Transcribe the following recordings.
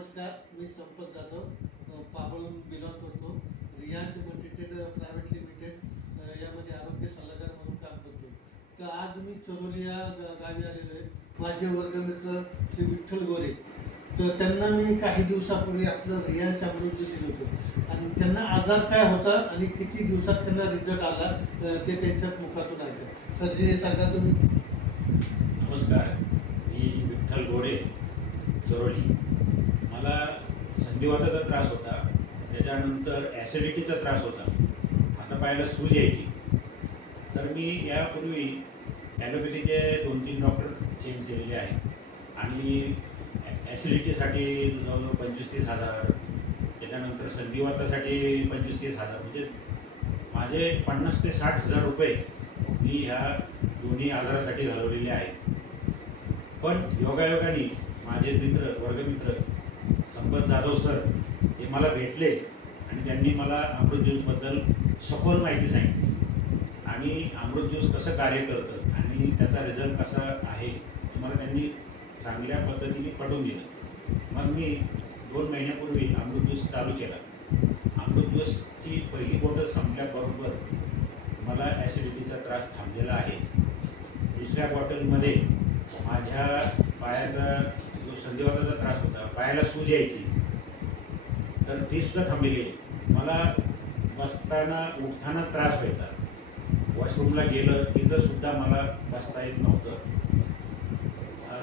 नमस्कार मी संपत जाधव पाबळून पाबळहून बिलॉंग करतो. रियाज लिमिटेड प्रायव्हेट लिमिटेड यामध्ये आरोग्य सल्लागार म्हणून काम करतो. तर आज मी चरोली या गावी आलेलो आहे. माझे वर्गमित्र श्री विठ्ठल गोरे. तर त्यांना मी काही दिवसापूर्वी आपलं रियाज अमृत दिलं होतं. आणि त्यांना आजार काय होता आणि किती दिवसात त्यांना रिझल्ट आला ते त्यांच्याच मुखातून ऐका सर जे सांगा तुम्ही. नमस्कार. मी विठ्ठल गोरे चरोली. मला संधिवाताचा त्रास होता. त्याच्यानंतर ॲसिडिटीचा त्रास होता. आता पाहायला सूज यायची. तर मी यापूर्वी ॲलोपॅथीचे दोन तीन डॉक्टर चेंज केलेले आहेत. आणि ॲसिडिटीसाठी जवळजवळ पंचवीस तीस हजार त्याच्यानंतर संधिवातासाठी पंचवीस तीस हजार. म्हणजे माझे पन्नास ते साठ हजार रुपये मी ह्या दोन्ही आजारासाठी घालवलेले आहेत. पण योगायोगाने माझे मित्र वर्गमित्र संपत जाधव सर हे मला भेटले आणि त्यांनी मला अमृत ज्यूसबद्दल सखोल माहिती सांगितली. आणि अमृत ज्यूस कसं कार्य करतं आणि त्याचा रिझल्ट कसा आहे हे मला त्यांनी चांगल्या पद्धतीने पटवून दिलं. मग मी दोन महिन्यापूर्वी अमृत ज्यूस चालू केला. अमृत ज्यूसची पहिली बॉटल संपल्याबरोबर मला ॲसिडिटीचा त्रास थांबलेला आहे. दुसऱ्या बॉटलमध्ये माझ्या पायाचा जो संधिवाताचा त्रास होता पायाला सूज यायची तर ती सुद्धा थांबलेली आहे मला बसताना उठताना त्रास व्हायचा. वॉशरूमला गेलं तिथं सुद्धा मला बसता येत नव्हतं.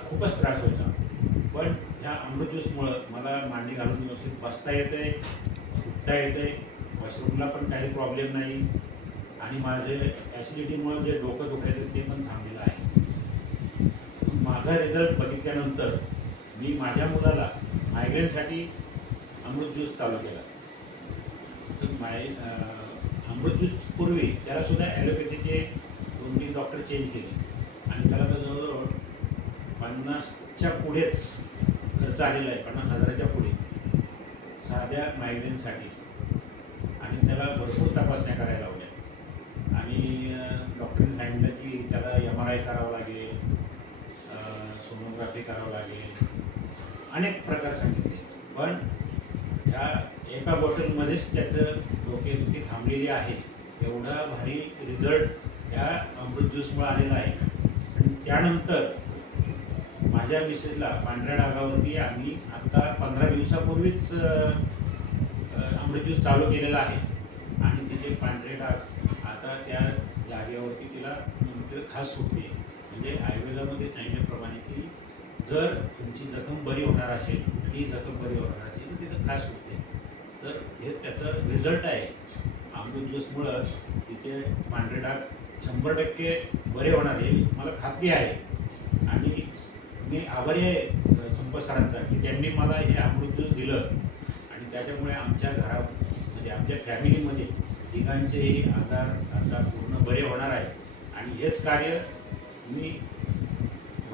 खूपच त्रास व्हायचा. पण ह्या अमृत ज्यूसमुळं मला मांडी घालून व्यवस्थित बसता येते उठता येते वॉशरूमला पण काही प्रॉब्लेम नाही. आणि माझे ॲसिडिटीमुळं जे डोकं दुखायचं ते पण थांबलेलं आहे. माझा रिझल्ट बघितल्यानंतर मी माझ्या मुलाला मायग्रेनसाठी अमृत ज्यूस चालू केला. तर माय अमृत ज्यूस पूर्वी त्यालासुद्धा ॲलोपॅथीचे दोन तीन डॉक्टर चेंज केले. आणि त्याला तर जवळजवळ पन्नासच्या पुढेच खर्च आलेला आहे पन्नास हजाराच्या पुढे. साध्या मायग्रेनसाठी आणि त्याला भरपूर तपासण्या करायला लावल्या. आणि डॉक्टरने सांगितलं की त्याला एम आर आय करावं लागेल सोनोग्राफी करावं लागेल. अनेक प्रकार सांगितले. पण त्या एका बॉटलमध्येच त्याचं डोकेदुखी थांबलेली आहे. एवढा भारी रिझल्ट या अमृत ज्यूसमुळे आलेला आहे. आणि त्यानंतर माझ्या मिसेसला पांढऱ्या डागावरती आम्ही आत्ता पंधरा दिवसापूर्वीच अमृत ज्यूस चालू केलेला आहे. आणि तिचे पांढरे डाग आता त्या जागेवरती तिला खास सुटते म्हणजे आयुर्वेदामध्ये सांगितल्याप्रमाणे की जर तुमची जखम बरी होणार असेल कुठलीही जखम बरी होणार असेल तर तिथं खास होते. तर हे त्याचं रिझल्ट आहे. अमृत ज्यूसमुळं तिचे पांढरे डाग शंभर टक्के बरे होणार हे मला खात्री आहे. आणि मी आभारी आहे अ, संपत सरांचा की त्यांनी मला हे अमृत ज्यूस दिलं. आणि त्याच्यामुळे आमच्या घरा म्हणजे आमच्या फॅमिलीमध्ये तिघांचेही आजार आता पूर्ण बरे होणार आहे. आणि हेच कार्य मी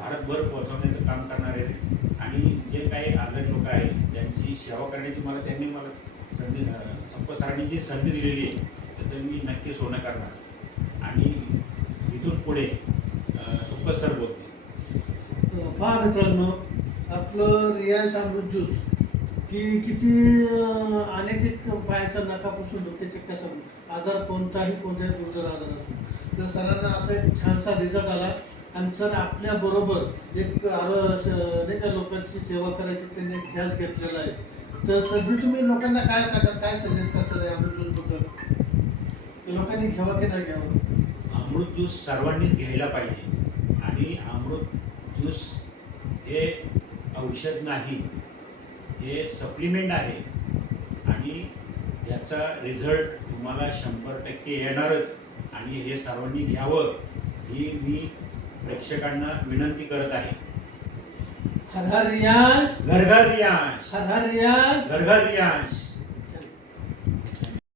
भारतभर पोहोचवण्याचं काम करणार आहे आणि जे काही आजारी लोक आहेत त्यांची सेवा करण्याची मला त्यांनी मला संधी अं, संपत जी संधी दिलेली आहे तर ते मी नक्की सोनं करणार. आणि इथून पुढे अं, सर बोलते पहा मित्रांनो आपलं रियाज अमृत ज्यूस की किती अनेक एक पायाचा नकापासून डोक्याचे कसं आजार कोणताही कोणत्याही दुर्जर आजार असतो तर सरांना असा एक छानसा रिझल्ट आला. आणि सर आपल्या बरोबर एक आरो नाही का लोकांची सेवा करायची त्यांनी एक ध्यास घेतलेला आहे. तर सध्या तुम्ही लोकांना काय सांगा काय सजेस्ट करता या अमृत ज्यूसबद्दल लोकांनी घ्यावं की नाही घ्यावं अमृत ज्यूस सर्वांनीच घ्यायला पाहिजे. आणि अमृत ज्यूस हे औषध नाही हे सप्लिमेंट आहे. आणि याचा रिझल्ट तुम्हाला शंभर टक्के येणारच. आणि हे सर्वांनी घ्यावं ही मी प्रेक्षकांना विनंती करत आहे. हर हर रियांश घर घर रियांश हर हर रियांश घर घर रियांश